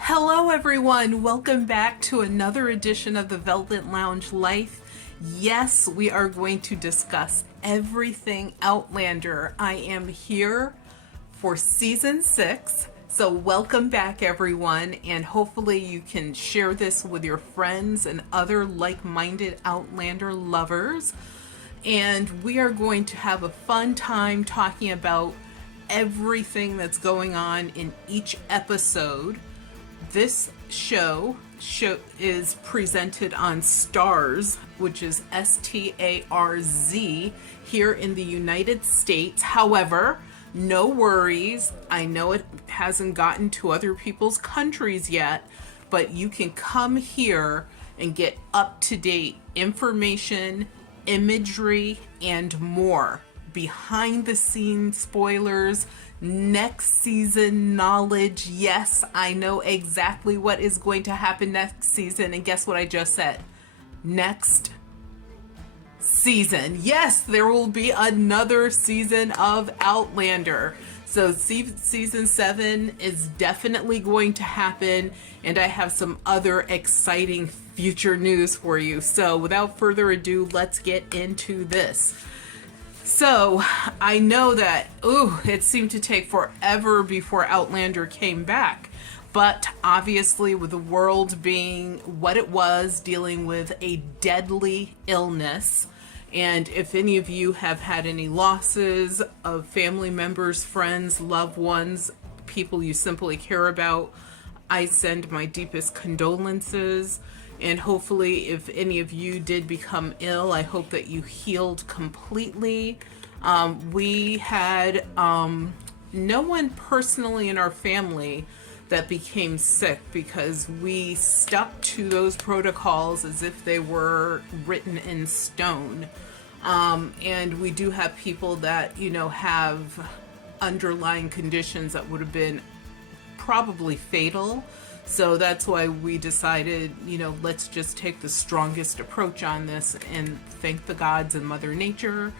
Hello, everyone. Welcome back to another edition of the Velvet Lounge Life. Yes, we are going to discuss everything Outlander. I am here for season 6. So, welcome back, everyone. And hopefully, you can share this with your friends and other like minded Outlander lovers. And we are going to have a fun time talking about everything that's going on in each episode. This show is presented on Starz, which is Starz, here in the United States. However, no worries. I know it hasn't gotten to other people's countries yet, but you can come here and get up-to-date information, imagery, and more. Behind-the-scenes spoilers, next season knowledge. Yes, I know exactly what is going to happen next season. And guess what I just said? Next season. Yes, there will be another season of Outlander. So season 7 is definitely going to happen. And I have some other exciting future news for you. So without further ado, let's get into this. So, I know that, it seemed to take forever before Outlander came back. But obviously, with the world being what it was, dealing with a deadly illness, and if any of you have had any losses of family members, friends, loved ones, people you simply care about, I send my deepest condolences. And hopefully, if any of you did become ill, I hope that you healed completely. We had no one personally in our family that became sick because we stuck to those protocols as if they were written in stone. And we do have people that, have underlying conditions that would have been probably fatal. So that's why we decided, let's just take the strongest approach on this and thank the gods and Mother Nature.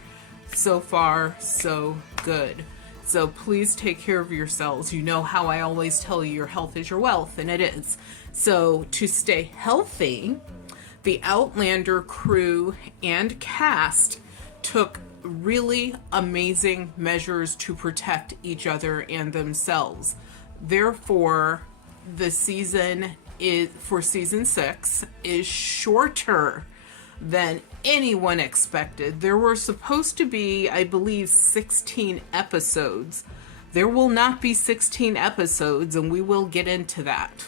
So far, so good. So please take care of yourselves. You know how I always tell you your health is your wealth, and it is. So to stay healthy, the Outlander crew and cast took really amazing measures to protect each other and themselves. Therefore, the season for season 6 is shorter than anyone expected. There were supposed to be, I believe, 16 episodes. There will not be 16 episodes, and we will get into that.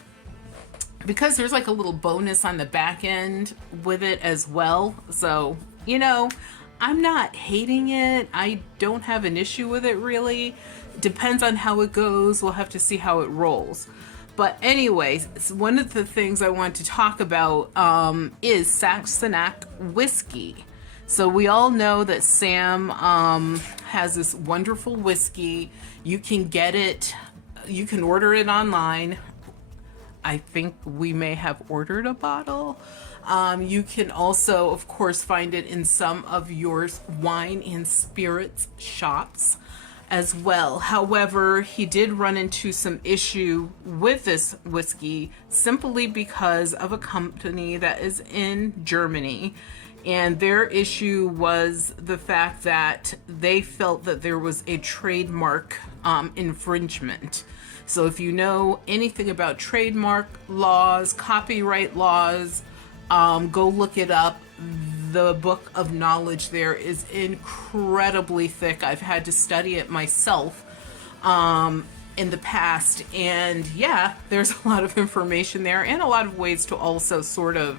Because there's like a little bonus on the back end with it as well. So, I'm not hating it. I don't have an issue with it, really. Depends on how it goes. We'll have to see how it rolls. But anyways, one of the things I want to talk about is Saxonac whiskey. So we all know that Sam has this wonderful whiskey. You can get it, you can order it online. I think we may have ordered a bottle. You can also, of course, find it in some of your wine and spirits shops as well. However, he did run into some issue with this whiskey simply because of a company that is in Germany. And their issue was the fact that they felt that there was a trademark infringement. So if you know anything about trademark laws, copyright laws, go look it up. The book of knowledge there is incredibly thick. I've had to study it myself in the past. And yeah, there's a lot of information there and a lot of ways to also sort of,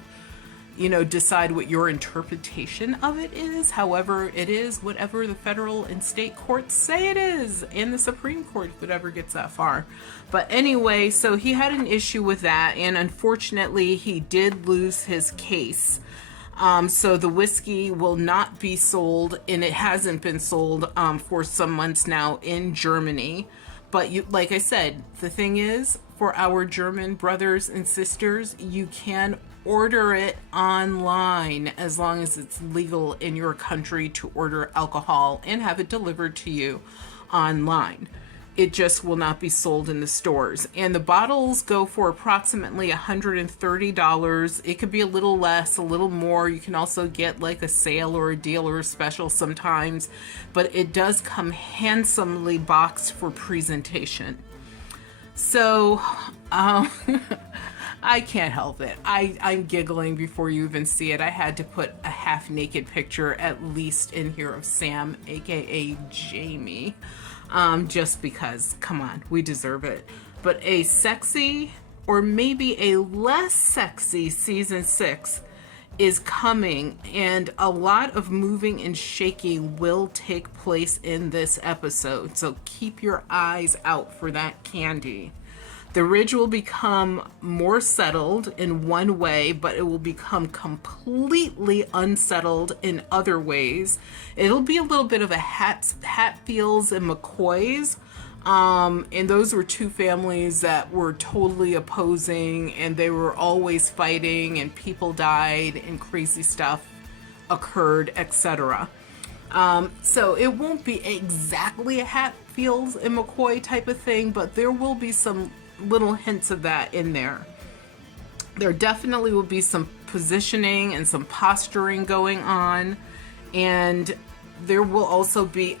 decide what your interpretation of it is. However, it is whatever the federal and state courts say it is, and the Supreme Court, if it ever gets that far. But anyway, so he had an issue with that, and unfortunately, he did lose his case. So the whiskey will not be sold, and it hasn't been sold for some months now in Germany. But like I said, the thing is, for our German brothers and sisters, you can order it online as long as it's legal in your country to order alcohol and have it delivered to you online. It just will not be sold in the stores. And the bottles go for approximately $130. It could be a little less, a little more. You can also get like a sale or a deal or a special sometimes. But it does come handsomely boxed for presentation. So, I can't help it. I'm giggling before you even see it. I had to put a half-naked picture at least in here of Sam, aka Jamie. Just because, come on, we deserve it. But a sexy, or maybe a less sexy season 6 is coming, and a lot of moving and shaking will take place in this episode. So keep your eyes out for that candy. The ridge will become more settled in one way, but it will become completely unsettled in other ways. It'll be a little bit of a Hatfields and McCoys. And those were two families that were totally opposing, and they were always fighting, and people died and crazy stuff occurred, etc. So it won't be exactly a Hatfields and McCoy type of thing, but there will be some little hints of that in there. There definitely will be some positioning and some posturing going on, and there will also be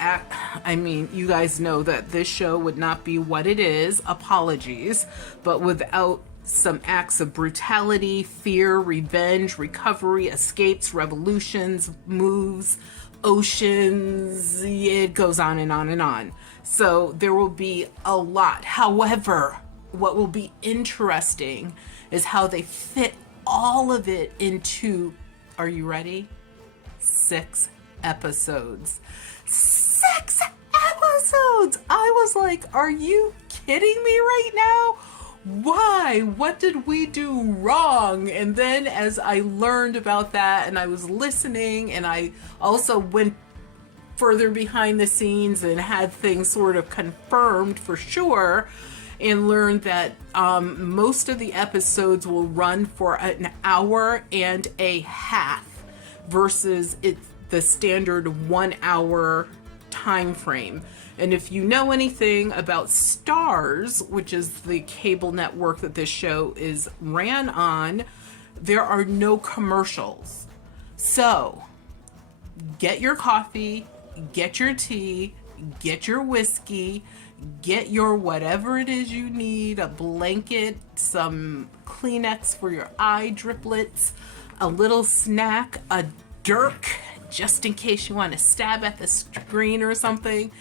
you guys know that this show would not be what it is, apologies, but without some acts of brutality, fear, revenge, recovery, escapes, revolutions, moves, oceans, it goes on and on and on. So there will be a lot. However, what will be interesting is how they fit all of it into, are you ready? 6 episodes. 6 episodes! I was like, are you kidding me right now? Why? What did we do wrong? And then as I learned about that and I was listening, and I also went further behind the scenes and had things sort of confirmed for sure, and learned that most of the episodes will run for an hour and a half versus the standard 1 hour time frame. And if you know anything about Starz, which is the cable network that this show is ran on, there are no commercials. So get your coffee, get your tea, get your whiskey, get your whatever it is you need, a blanket, some Kleenex for your eye driplets, a little snack, a dirk, just in case you want to stab at the screen or something,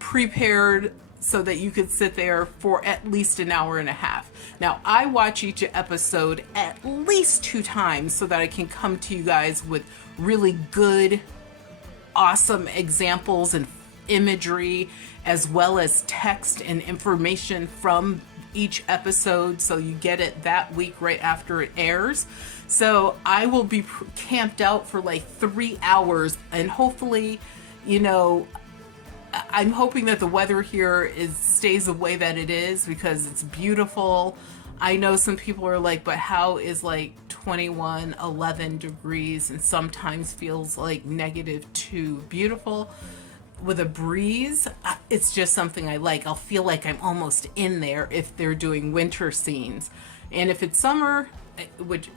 prepared so that you could sit there for at least an hour and a half. Now, I watch each episode at least 2 times so that I can come to you guys with really good, awesome examples and imagery, as well as text and information from each episode, so you get it that week right after it airs. So I will be camped out for like 3 hours, and hopefully, I'm hoping that the weather here stays the way that it is, because it's beautiful. I know some people are like, but how is like 11 degrees and sometimes feels like -2 beautiful with a breeze? It's just something I like. I'll feel like I'm almost in there if they're doing winter scenes. And if it's summer, which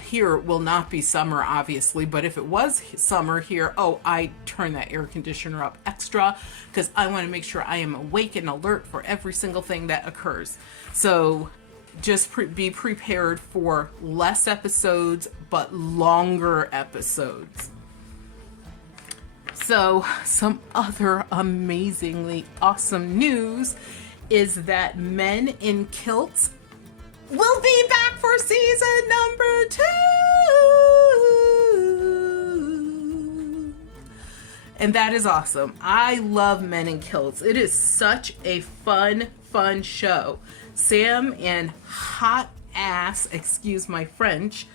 here will not be summer obviously, but if it was summer here, I turn that air conditioner up extra, because I want to make sure I am awake and alert for every single thing that occurs. So just be prepared for less episodes but longer episodes. So some other amazingly awesome news is that Men in Kilts will be back for season number 2. And that is awesome. I love Men in Kilts. It is such a fun show. Sam and hot ass, excuse my French,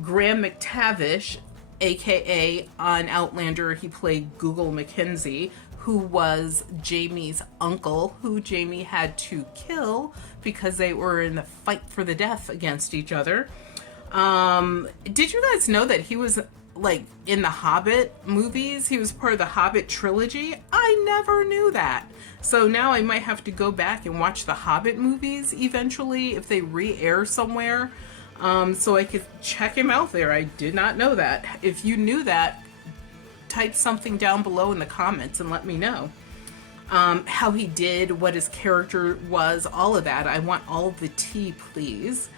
Graham McTavish, aka on Outlander, he played Google McKenzie, who was Jamie's uncle, who Jamie had to kill because they were in a fight for the death against each other. Did you guys know that he was like in the Hobbit movies. He was part of the Hobbit trilogy. I never knew that. So now I might have to go back and watch the Hobbit movies eventually if they re-air somewhere, so I could check him out there. I did not know that. If you knew that, type something down below in the comments and let me know. How he did, what his character was, all of that. I want all of the tea, please.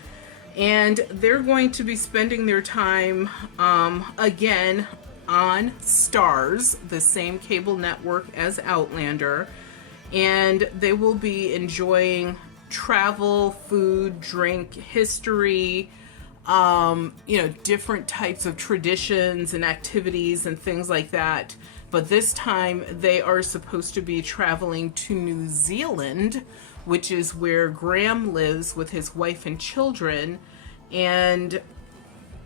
And they're going to be spending their time again on Starz, the same cable network as Outlander, and they will be enjoying travel, food, drink, history, different types of traditions and activities and things like that. But this time they are supposed to be traveling to New Zealand, which is where Graham lives with his wife and children, and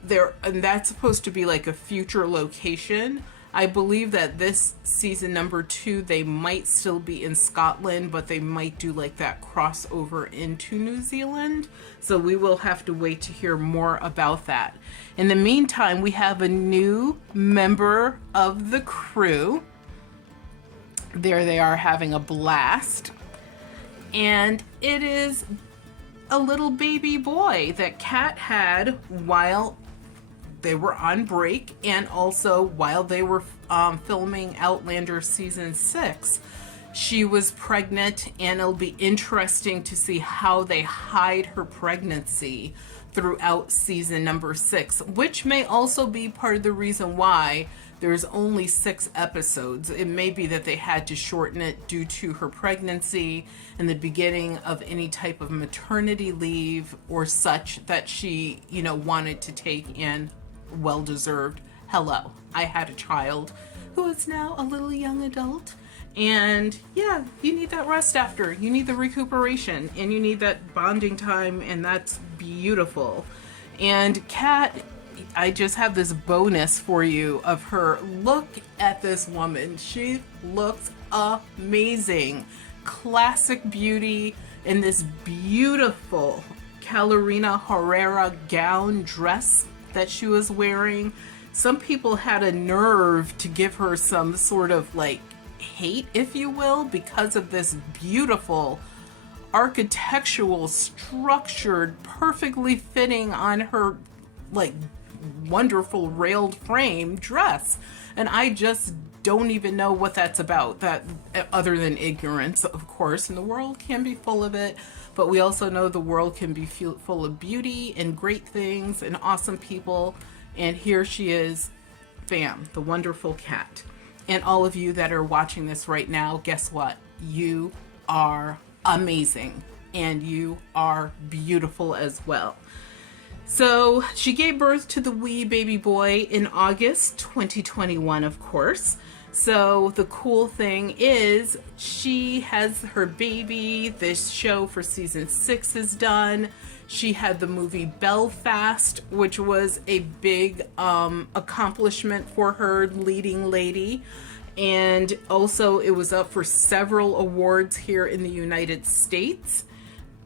that's supposed to be like a future location. I believe that this season number 2, they might still be in Scotland, but they might do like that crossover into New Zealand. So we will have to wait to hear more about that. In the meantime, we have a new member of the crew. There they are having a blast. And it is a little baby boy that Kat had while they were on break, and also while they were filming Outlander season 6. She was pregnant, and it'll be interesting to see how they hide her pregnancy throughout season number 6, which may also be part of the reason why there's only 6 episodes. It may be that they had to shorten it due to her pregnancy and the beginning of any type of maternity leave or such that she, wanted to take in. Well-deserved. Hello, I had a child who is now a little young adult, and yeah, you need that rest after. You need the recuperation, and you need that bonding time, and that's beautiful. And Kat, I just have this bonus for you of her. Look at this woman. She looks amazing. Classic beauty in this beautiful Carolina Herrera gown dress that she was wearing. Some people had a nerve to give her some sort of like hate, if you will, because of this beautiful architectural, structured, perfectly fitting on her like wonderful railed frame dress. And I just don't even know what that's about, that other than ignorance, of course, and the world can be full of it. But we also know the world can be full of beauty and great things and awesome people. And here she is, bam, the wonderful Kat. And all of you that are watching this right now, guess what? You are amazing. And you are beautiful as well. So she gave birth to the wee baby boy in August 2021, of course. So the cool thing is she has her baby. This show for season 6 is done. She had the movie Belfast, which was a big accomplishment for her, leading lady. And also it was up for several awards here in the United States,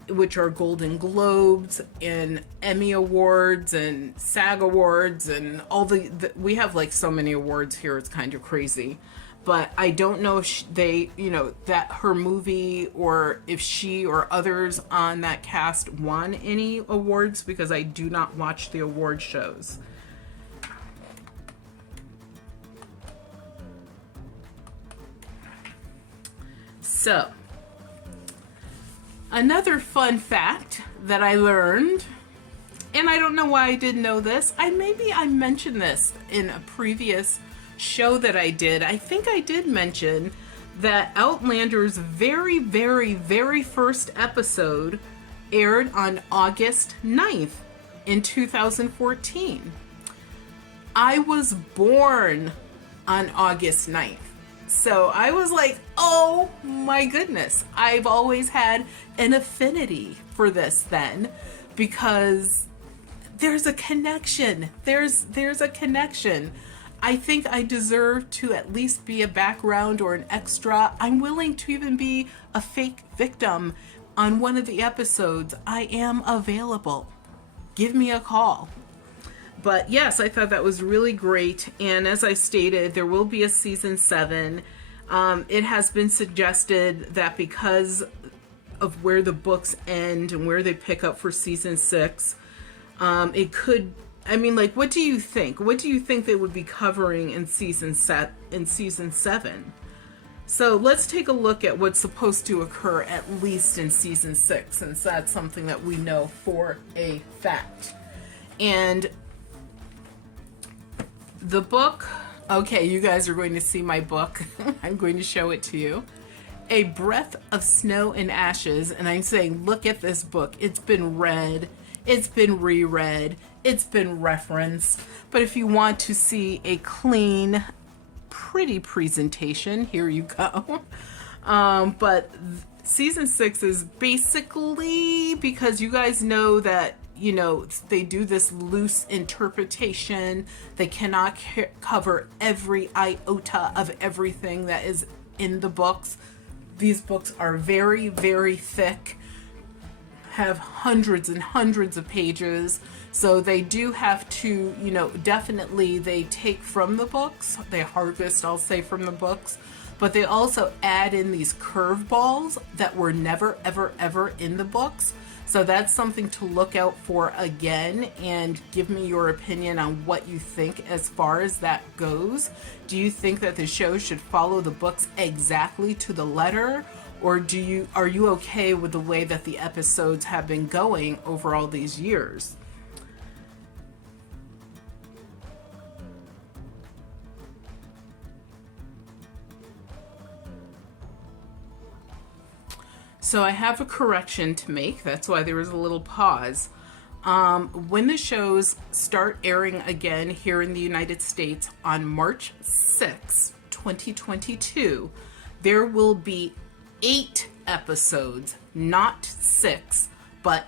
which are Golden Globes and Emmy Awards and SAG Awards and all we have like so many awards here, it's kind of crazy. But I don't know if that her movie, or if she or others on that cast won any awards, because I do not watch the award shows. So, another fun fact that I learned, and I don't know why I didn't know this. Maybe I mentioned this in a previous show that I did. I think I did mention that Outlander's very, very, very first episode aired on August 9th in 2014. I was born on August 9th. So I was like, oh my goodness. I've always had an affinity for this then, because there's a connection. There's a connection. I think I deserve to at least be a background or an extra. I'm willing to even be a fake victim on one of the episodes. I am available. Give me a call. But yes, I thought that was really great. And as I stated, there will be a season 7. It has been suggested that because of where the books end and where they pick up for season 6, it could. I mean, like, what do you think? What do you think they would be covering in season 7? So let's take a look at what's supposed to occur at least in season 6, since that's something that we know for a fact. And the book, okay, you guys are going to see my book. I'm going to show it to you. A Breath of Snow and Ashes. And I'm saying, look at this book. It's been read. It's been reread. It's been referenced. But if you want to see a clean, pretty presentation, here you go. But season 6 is basically, because you guys know that, you know, they do this loose interpretation. They cannot cover every iota of everything that is in the books. These books are very, very thick, have hundreds and hundreds of pages. So they do have to, you know, definitely they take from the books. They harvest, I'll say, from the books. But they also add in these curveballs that were never, ever, ever in the books. So that's something to look out for again, and give me your opinion on what you think as far as that goes. Do you think that the show should follow the books exactly to the letter, or are you okay with the way that the episodes have been going over all these years? So I have a correction to make. That's why there was a little pause. When the shows start airing again here in the United States on March 6, 2022, there will be 8 episodes, not 6, but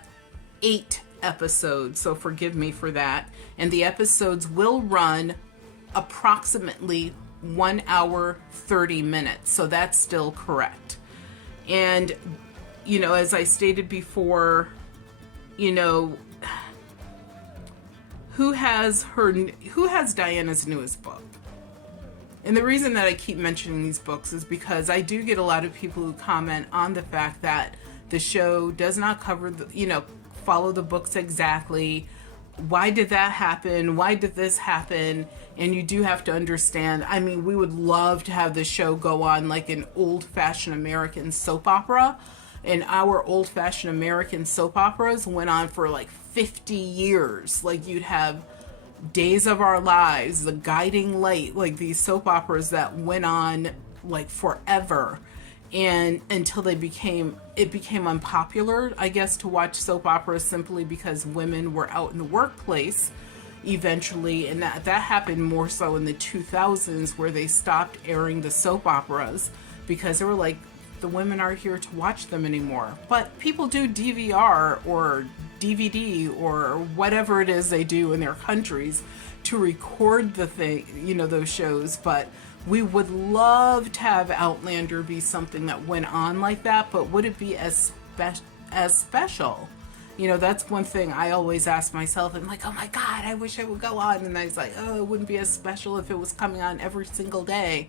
8 episodes. So forgive me for that. And the episodes will run approximately 1 hour, 30 minutes. So that's still correct. And you know, as I stated before, you know, who has Diana's newest book? And the reason that I keep mentioning these books is because I do get a lot of people who comment on the fact that the show does not cover the, you know, follow the books exactly. Why did that happen? Why did this happen? And you do have to understand, I mean, we would love to have the show go on like an old-fashioned American soap opera. And our old-fashioned American soap operas went on for like 50 years. Like, you'd have Days of Our Lives, The Guiding Light, like these soap operas that went on like forever. And until it became unpopular, I guess, to watch soap operas simply because women were out in the workplace eventually. And that happened more so in the 2000s, where they stopped airing the soap operas because they were like, the women aren't here to watch them anymore. But people do DVR or DVD or whatever it is they do in their countries to record the thing, you know, those shows. But we would love to have Outlander be something that went on like that, but would it be as special? You know, that's one thing I always ask myself. I'm like, oh my God, I wish I would go on. And I was like, oh, it wouldn't be as special if it was coming on every single day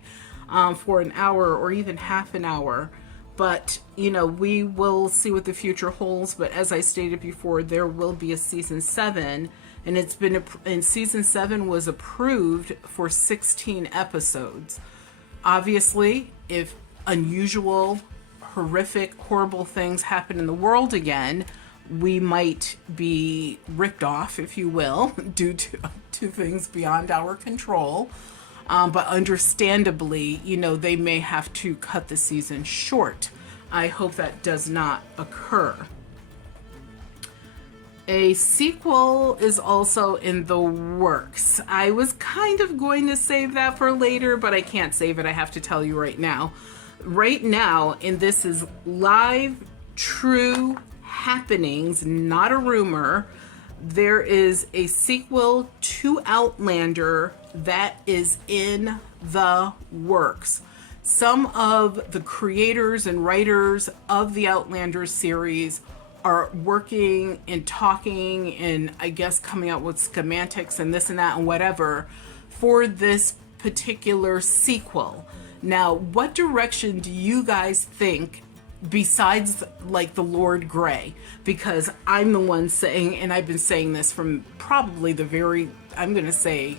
for an hour or even half an hour. But, you know, we will see what the future holds. But as I stated before, there will be a season 7. And season 7 was approved for 16 episodes. Obviously, if unusual, horrific, horrible things happen in the world again, we might be ripped off, if you will, due to things beyond our control. But understandably, you know, they may have to cut the season short. I hope that does not occur. A sequel is also in the works. I was kind of going to save that for later, but I can't save it. I have to tell you right now. Right now, and this is live, true happenings, not a rumor, there is a sequel to Outlander that is in the works. Some of the creators and writers of the Outlander series are working and talking and I guess coming up with schematics and this and that and whatever for this particular sequel. Now, what direction do you guys think, besides like the Lord Grey? Because I'm the one saying, and I've been saying this from probably the very, I'm going to say,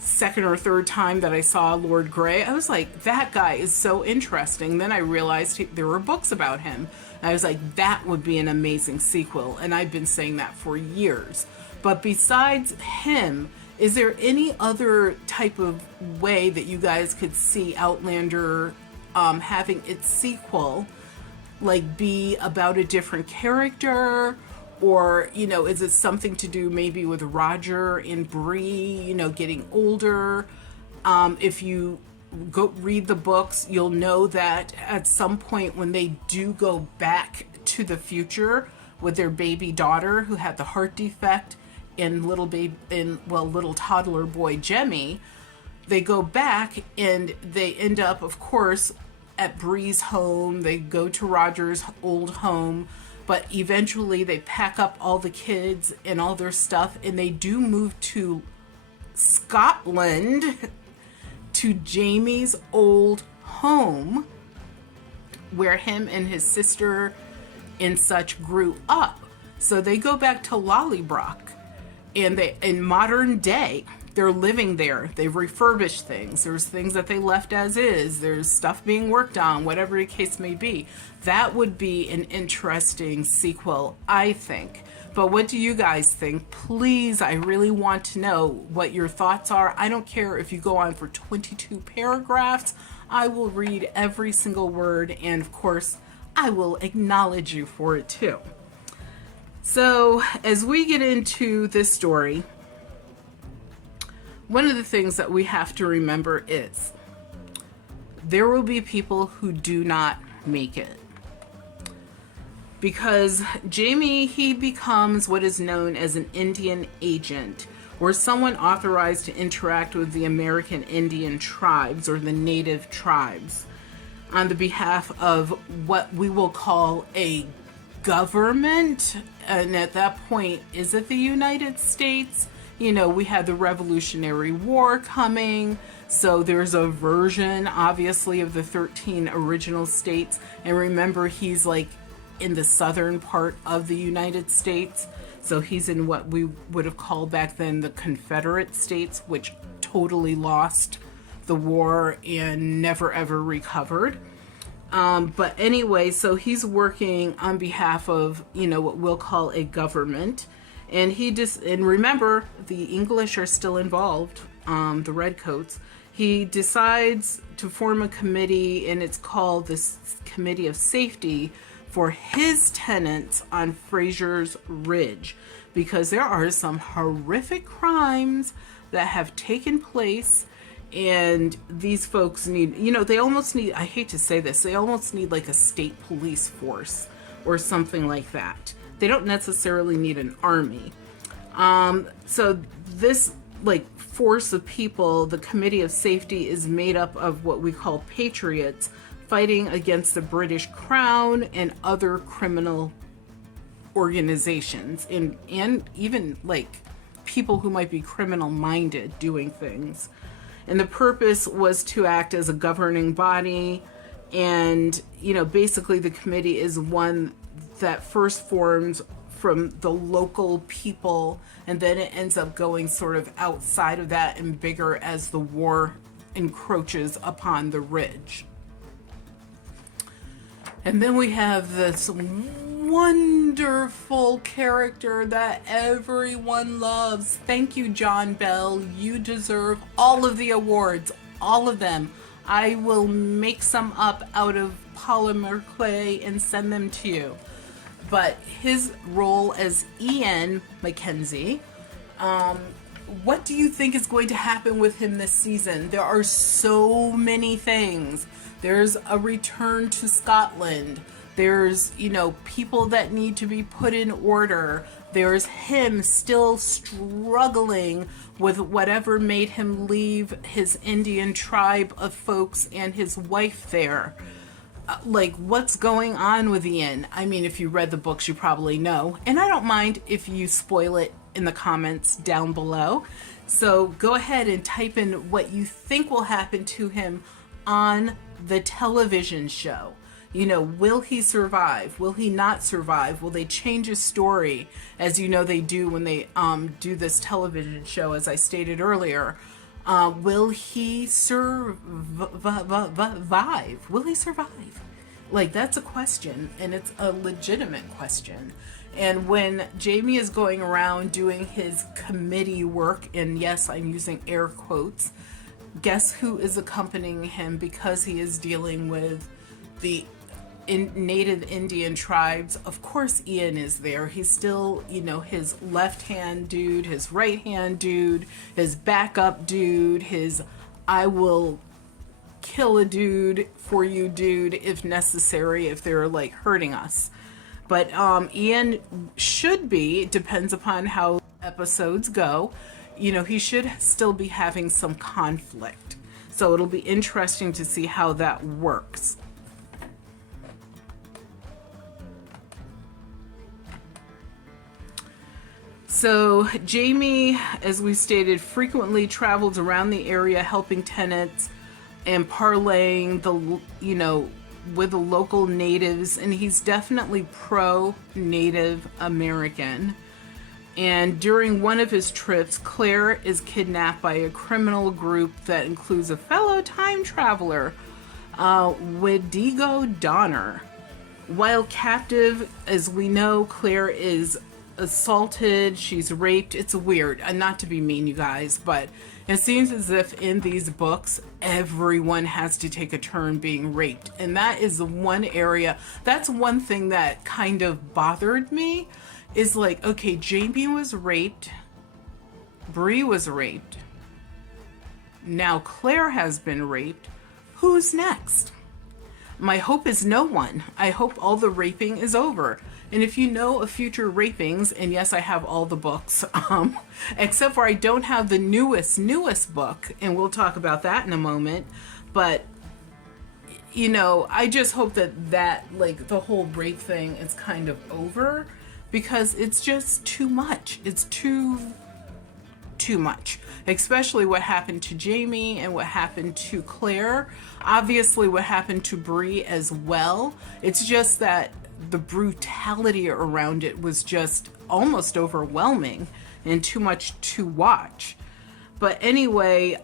second or third time that I saw Lord Grey, I was like, that guy is so interesting. Then I realized there were books about him. And I was like, that would be an amazing sequel. And I've been saying that for years. But besides him, is there any other type of way that you guys could see Outlander having its sequel, like be about a different character? Or, you know, is it something to do maybe with Roger and Bree, you know, getting older? If you go read the books, you'll know that at some point when they do go back to the future with their baby daughter who had the heart defect and little toddler boy Jemmy, they go back and they end up, of course, at Bree's home. They go to Roger's old home, but eventually they pack up all the kids and all their stuff and they do move to Scotland to Jamie's old home where him and his sister and such grew up. So they go back to Lollybrook. And they, in modern day, they're living there. They've refurbished things. There's things that they left as is. There's stuff being worked on, whatever the case may be. That would be an interesting sequel, I think. But what do you guys think? Please, I really want to know what your thoughts are. I don't care if you go on for 22 paragraphs. I will read every single word. And of course, I will acknowledge you for it too. So, as we get into this story, one of the things that we have to remember is there will be people who do not make it. Because Jamie, he becomes what is known as an Indian agent, or someone authorized to interact with the American Indian tribes or the native tribes on the behalf of what we will call a government. And at that point, is it the United States? You know, we had the Revolutionary War coming, so there's a version, obviously, of the 13 original states. And remember, he's like in the southern part of the United States, so he's in what we would have called back then the Confederate States, which totally lost the war and never ever recovered. But anyway, so he's working on behalf of, you know, what we'll call a government. And and remember, the English are still involved, the Redcoats. He decides to form a committee, and it's called this Committee of Safety for his tenants on Fraser's Ridge, because there are some horrific crimes that have taken place. And these folks need, you know, they almost need, I hate to say this, they almost need like a state police force or something like that. They don't necessarily need an army. So this like force of people, the Committee of Safety, is made up of what we call patriots fighting against the British Crown and other criminal organizations, and even like people who might be criminal minded doing things. And the purpose was to act as a governing body. And, you know, basically the committee is one that first forms from the local people, and then it ends up going sort of outside of that and bigger as the war encroaches upon the ridge. And then we have this wonderful character that everyone loves. Thank you, John Bell. You deserve all of the awards, all of them. I will make some up out of polymer clay and send them to you. But his role as Ian Mackenzie, what do you think is going to happen with him this season? There are so many things. There's a return to Scotland. There's, you know, people that need to be put in order. There's him still struggling with whatever made him leave his Indian tribe of folks and his wife there. like what's going on with Ian. I mean, if you read the books, you probably know. And I don't mind if you spoil it in the comments down below. So go ahead and type in what you think will happen to him on the television show. You know, will he survive? Will he not survive? Will they change his story? As you know, they do when they do this television show, as I stated earlier. Will he survive? Will he survive? Like, that's a question, and it's a legitimate question. And when Jamie is going around doing his committee work, and yes, I'm using air quotes, guess who is accompanying him because he is dealing with the native Indian tribes? Of course Ian is there. He's still, you know, his left hand dude, his right hand dude, his backup dude, his I will kill a dude for you dude if necessary, if they're like hurting us. But Ian should be, it depends upon how episodes go, you know, he should still be having some conflict. So it'll be interesting to see how that works. So Jamie, as we stated, frequently travels around the area helping tenants and parlaying the, you know, with the local natives, and he's definitely pro-Native American. And during one of his trips, Claire is kidnapped by a criminal group that includes a fellow time traveler, Wendigo Donner. While captive, as we know, Claire is assaulted, she's raped. It's weird, and not to be mean, you guys, but it seems as if in these books everyone has to take a turn being raped, and that is one area, that's one thing that kind of bothered me, is like, okay, Jamie was raped, Bree was raped, now Claire has been raped, who's next? My hope is no one. I hope all the raping is over. And if you know of future rapings, and yes, I have all the books, except for I don't have the newest book, and we'll talk about that in a moment. But, you know, I just hope that like, the whole rape thing is kind of over, because it's just too much. It's too much, especially what happened to Jamie and what happened to Claire. Obviously what happened to Bree as well. It's just that the brutality around it was just almost overwhelming and too much to watch. But anyway,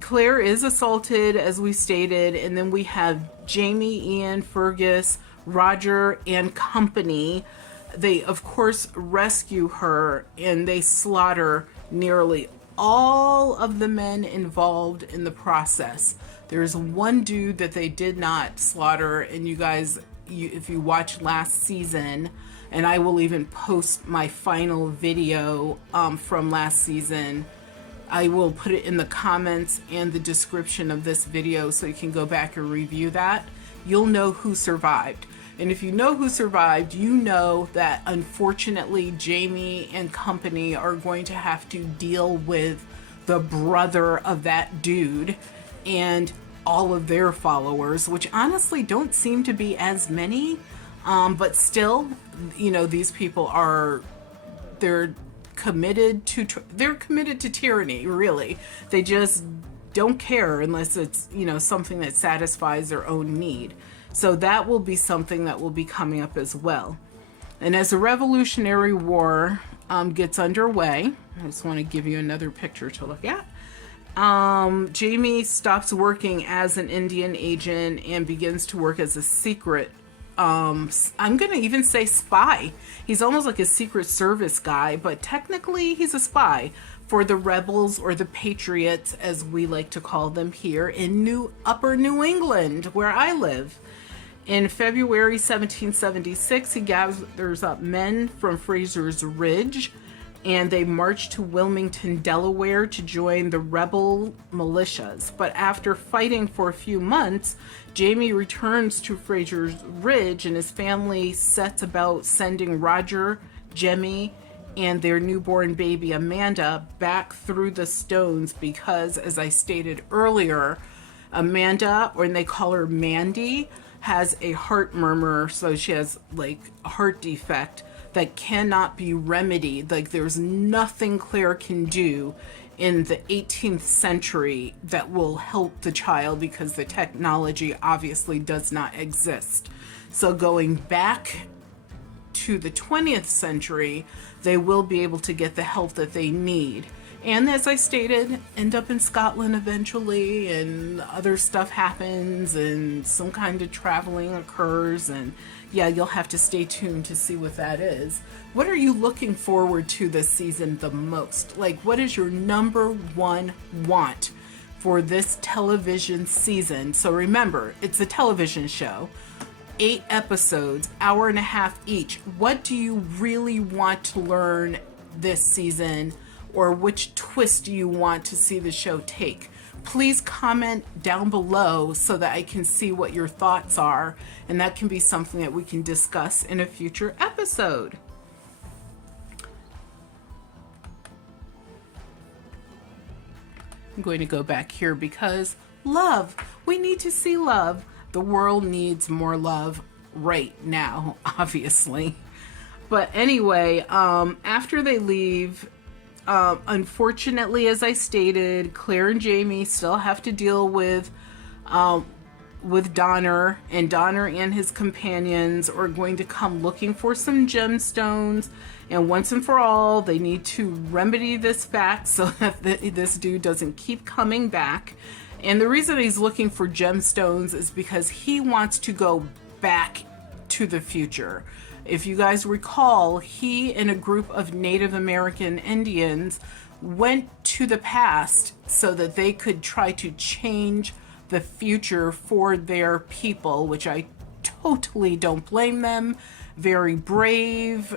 Claire is assaulted, as we stated, and then we have Jamie, Ian, Fergus, Roger, and company. They, of course, rescue her, and they slaughter nearly all of the men involved in the process. There's one dude that they did not slaughter, and you guys, if you watch last season, and I will even post my final video from last season, I will put it in the comments and the description of this video so you can go back and review that. You'll know who survived. And if you know who survived, you know that unfortunately Jamie and company are going to have to deal with the brother of that dude and all of their followers, which honestly don't seem to be as many, but still, you know, these people are, they're committed to tyranny, really. They just don't care unless it's, you know, something that satisfies their own need. So that will be something that will be coming up as well. And as the Revolutionary War gets underway, I just want to give you another picture to look at. Jamie stops working as an Indian agent and begins to work as a secret, I'm going to even say spy. He's almost like a Secret Service guy, but technically he's a spy for the rebels, or the patriots as we like to call them here in Upper New England, where I live. In February 1776, he gathers up men from Fraser's Ridge, and they march to Wilmington, Delaware to join the rebel militias. But after fighting for a few months, Jamie returns to Fraser's Ridge, and his family sets about sending Roger, Jemmy, and their newborn baby Amanda back through the stones because, as I stated earlier, Amanda, or they call her Mandy, has a heart murmur, so she has like a heart defect that cannot be remedied. Like there's nothing Claire can do in the 18th century that will help the child because the technology obviously does not exist. So going back to the 20th century, they will be able to get the help that they need. And as I stated, end up in Scotland eventually, and other stuff happens, and some kind of traveling occurs, and yeah, you'll have to stay tuned to see what that is. What are you looking forward to this season the most? Like, what is your number one want for this television season? So remember, it's a television show. 8 episodes, hour and a half each. What do you really want to learn this season? Or which twist do you want to see the show take? Please comment down below so that I can see what your thoughts are, and that can be something that we can discuss in a future episode. I'm going to go back here because love. We need to see love. The world needs more love right now, obviously. But anyway, after they leave, unfortunately, as I stated, Claire and Jamie still have to deal with Donner, and Donner and his companions are going to come looking for some gemstones, and once and for all, they need to remedy this fact so that this dude doesn't keep coming back. And the reason he's looking for gemstones is because he wants to go back to the future. If you guys recall, he and a group of Native American Indians went to the past so that they could try to change the future for their people, which I totally don't blame them. Very brave.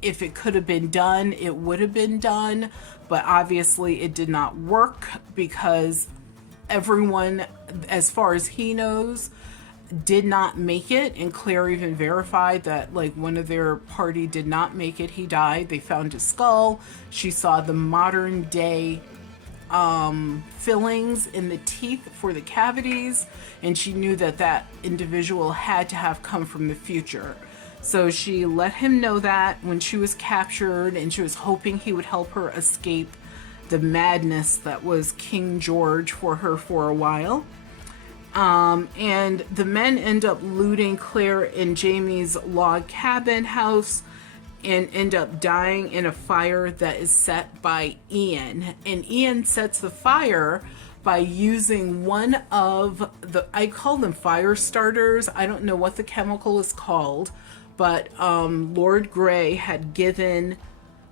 If it could have been done, it would have been done, but obviously it did not work because everyone, as far as he knows, did not make it. And Claire even verified that like one of their party did not make it. He died. They found his skull. She saw the modern day fillings in the teeth for the cavities, and she knew that that individual had to have come from the future. So she let him know that when she was captured, and she was hoping he would help her escape the madness that was King George for her for a while. And the men end up looting Claire and Jamie's log cabin house and end up dying in a fire that is set by Ian. And Ian sets the fire by using one of the, I call them fire starters. I don't know what the chemical is called, but Lord Grey had given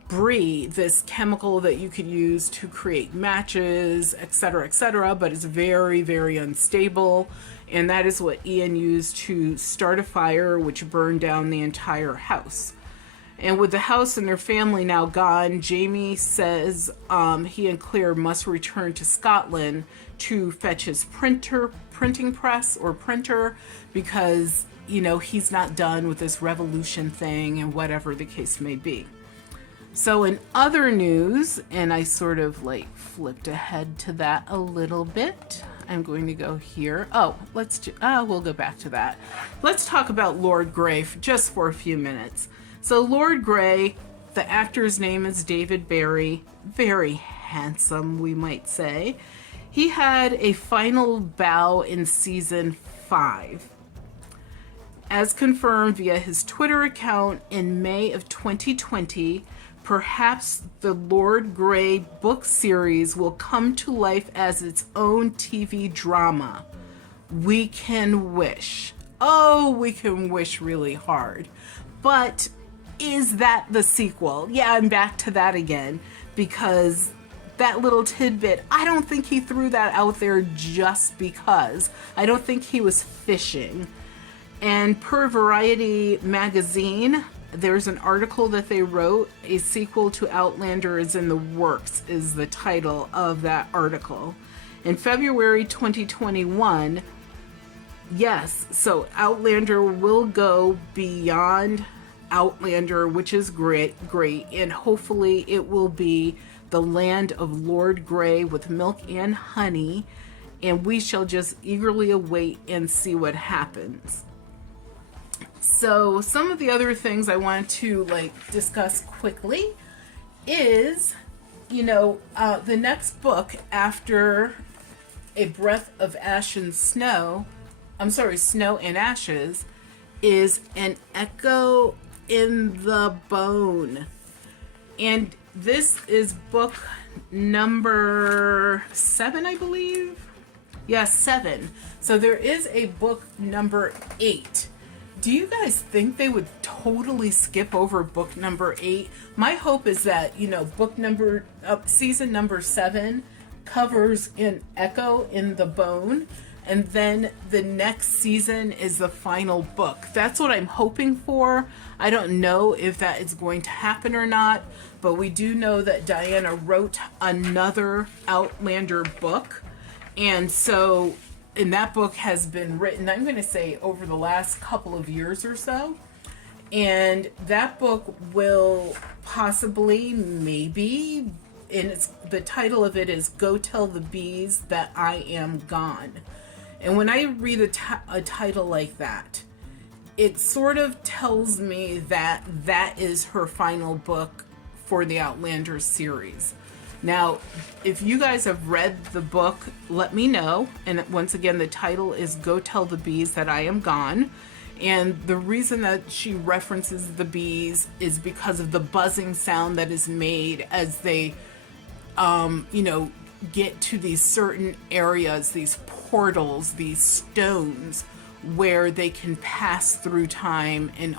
Bree this chemical that you could use to create matches, etc., but it's very, very unstable. And that is what Ian used to start a fire, which burned down the entire house. And with the house and their family now gone, Jamie says he and Claire must return to Scotland to fetch his printing press or printer, because, you know, he's not done with this revolution thing and whatever the case may be. So in other news, and I sort of like flipped ahead to that a little bit. I'm going to go here. Oh, we'll go back to that. Let's talk about Lord Grey just for a few minutes. So Lord Grey, the actor's name is David Barry, very handsome, we might say. He had a final bow in season 5. As confirmed via his Twitter account in May of 2020, perhaps the Lord Grey book series will come to life as its own TV drama. We can wish. Oh, we can wish really hard. But is that the sequel? Yeah, I'm back to that again, because that little tidbit, I don't think he threw that out there just because. I don't think he was fishing. And per Variety magazine, there's an article that they wrote, a sequel to Outlander is in the works, is the title of that article. In February 2021, yes, so Outlander will go beyond Outlander, which is great, and hopefully it will be the land of Lord Grey with milk and honey, and we shall just eagerly await and see what happens. So some of the other things I want to discuss quickly is, the next book after A Breath of Ash and Snow, Snow and Ashes, is An Echo in the Bone. And this is book number 7, I believe. Yes, 7. So there is a book number 8. Do you guys think they would totally skip over book number 8? My hope is that, season number 7 covers An Echo in the Bone, and then the next season is the final book. That's what I'm hoping for. I don't know if that is going to happen or not, but we do know that Diana wrote another Outlander book, and so and that book has been written, I'm going to say, over the last couple of years or so. And that book will possibly, maybe, the title of it is Go Tell the Bees That I Am Gone. And when I read a title like that, it sort of tells me that that is her final book for the Outlander series. Now, if you guys have read the book, let me know. And once again, the title is Go Tell the Bees That I Am Gone. And the reason that she references the bees is because of the buzzing sound that is made as they, get to these certain areas, these portals, these stones, where they can pass through time and,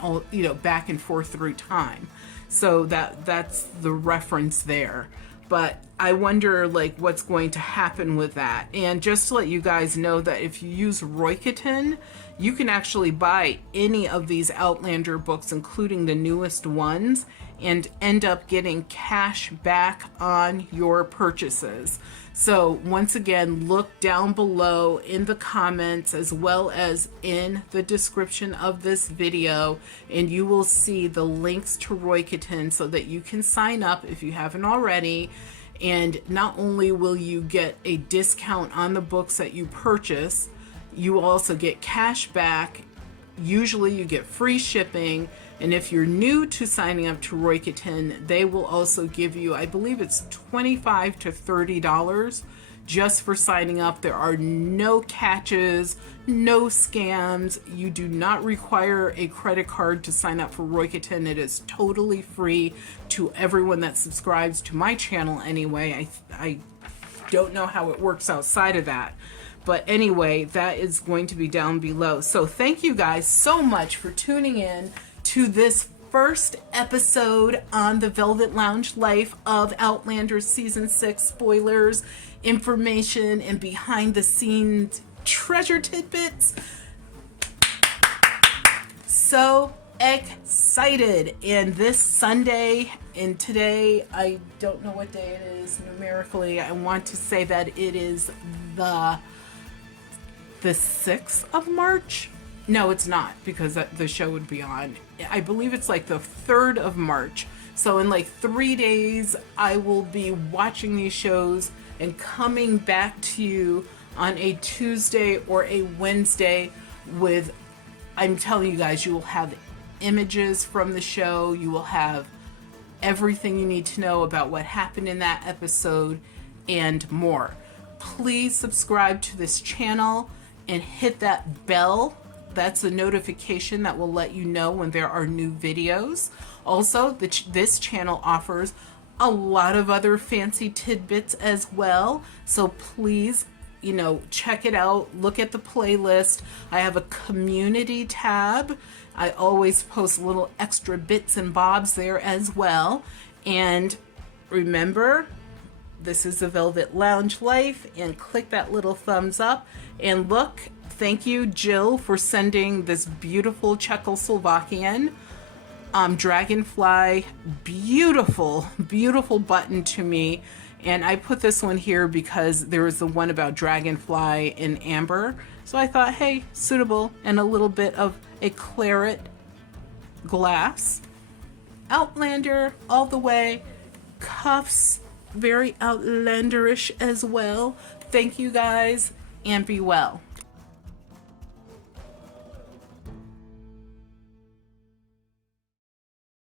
back and forth through time. So that's the reference there. But I wonder, what's going to happen with that. And just to let you guys know that if you use Roycotin, you can actually buy any of these Outlander books, including the newest ones, and end up getting cash back on your purchases. So once again, look down below in the comments as well as in the description of this video, and you will see the links to Roycotin so that you can sign up if you haven't already. And not only will you get a discount on the books that you purchase, you also get cash back. Usually you get free shipping. And if you're new to signing up to Roycotin, they will also give you, I believe it's $25 to $30 just for signing up. There are no catches, no scams. You do not require a credit card to sign up for Roycotin. It is totally free to everyone that subscribes to my channel anyway. I don't know how it works outside of that. But anyway, that is going to be down below. So thank you guys so much for tuning in to this first episode on the Velvet Lounge life of Outlander Season 6 spoilers, information, and behind the scenes treasure tidbits. So excited. And this Sunday, and today, I don't know what day it is numerically. I want to say that it is the 6th of March. No, it's not, because the show would be on. I believe it's the 3rd of March. So in 3 days, I will be watching these shows and coming back to you on a Tuesday or a Wednesday with, I'm telling you guys, you will have images from the show. You will have everything you need to know about what happened in that episode and more. Please subscribe to this channel and hit that bell. That's a notification that will let you know when there are new videos. Also, this channel offers a lot of other fancy tidbits as well. So please, check it out. Look at the playlist. I have a community tab. I always post little extra bits and bobs there as well. And remember, this is the Velvet Lounge life, and click that little thumbs up. And look, thank you, Jill, for sending this beautiful Czechoslovakian dragonfly, beautiful, beautiful button to me. And I put this one here because there was the one about dragonfly in amber. So I thought, hey, suitable, and a little bit of a claret glass. Outlander all the way. Cuffs, very Outlanderish as well. Thank you guys. and be well.